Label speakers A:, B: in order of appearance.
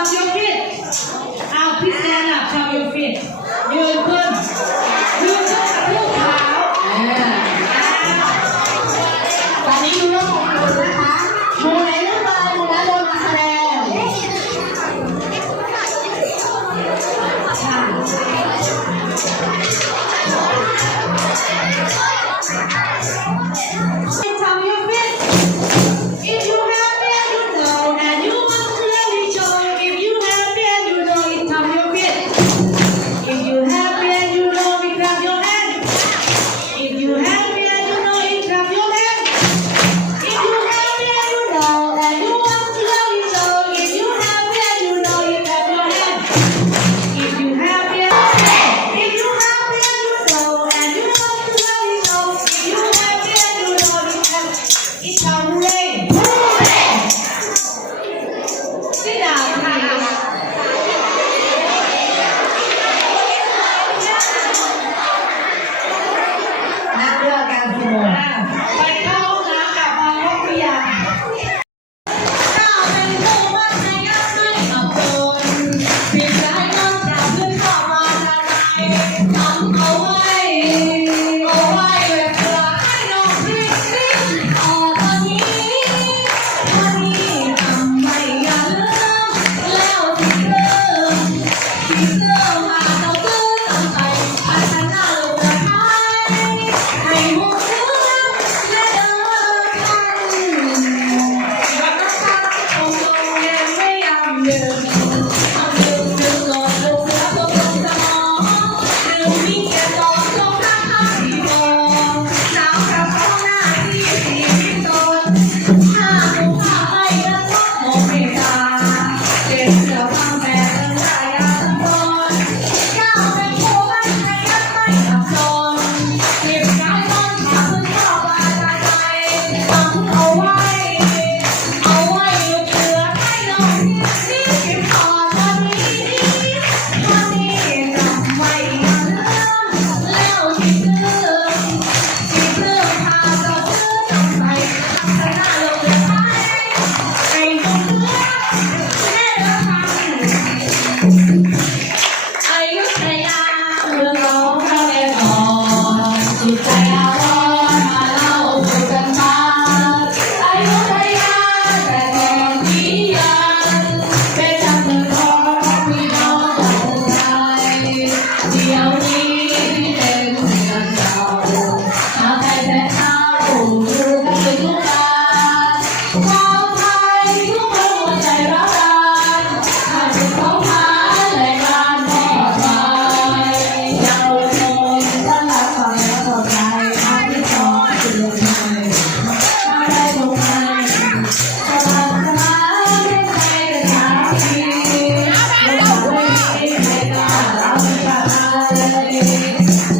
A: from your เอาพิกแนอัพ from your ยืนขึ้ยืนนกับลูกขาว
B: ตอนนี้ดูเรื่องของคุณนะคะ
A: Thank you.